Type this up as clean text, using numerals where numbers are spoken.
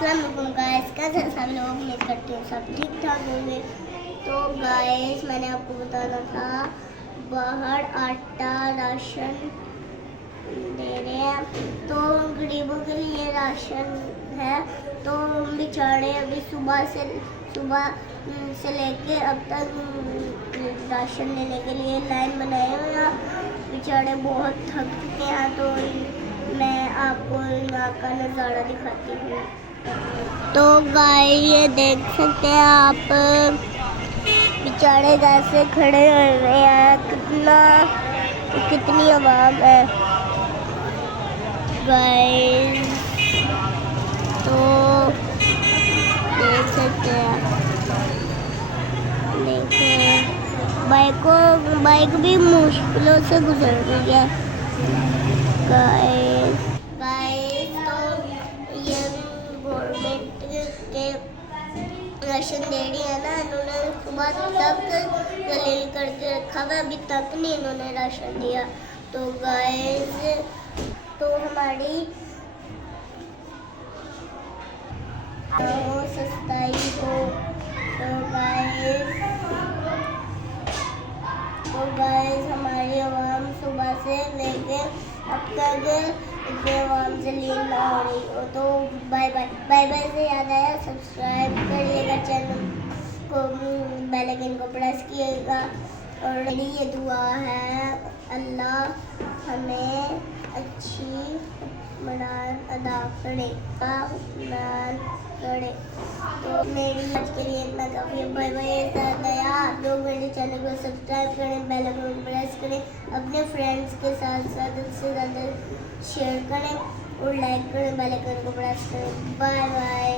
अस्सलाम वालेकुम गाइस, कैसे सब लोग? उम्मीद करते हैं सब ठीक ठाक होंगे। तो गाइस मैंने आपको बताना था, बाहर आटा राशन दे रहे हैं तो गरीबों के लिए राशन है। तो बेचारे अभी सुबह से लेके अब तक राशन लेने के लिए लाइन बनाए हुए हैं। बेचारे बहुत थक चुके हैं। तो मैं आपको यहाँ का नज़ारा दिखाती हूँ। तो गाय ये देख सकते हैं आप, बेचारे कैसे खड़े हुए हैं, कितनी आवाम है गाइस। तो देख सकते हैं आप, देखें बाइक भी मुश्किलों से गुजर रही है गाइस। तो ये गवर्नमेंट के राशन दे रही है ना, इन्होंने सुबह तक जलील करके रखा हुआ, अभी तक नहीं इन्होंने राशन दिया। तो गाइस तो हमारी सस्ताई हो। तो गाइस हमारी आवाम सुबह से लेके अब तक इतने आवाम से लीन ना हो रही हो। तो बाय से याद आया, सब्सक्राइब करिएगा चैनल को, बेल आइकन को प्रेस कीजिएगा। और मेरी ये दुआ है, अल्लाह हमें अच्छी हुक्मरान अदा करे। तो मेरी आज के लिए इतना काफ़ी है। Bye bye. आप लोग मेरे चैनल को सब्सक्राइब करें, बेल आइकन को प्रेस करें, अपने फ्रेंड्स के साथ ज़्यादा से ज़्यादा शेयर करें और लाइक करें, बेल आइकन को प्रेस करें। Bye bye.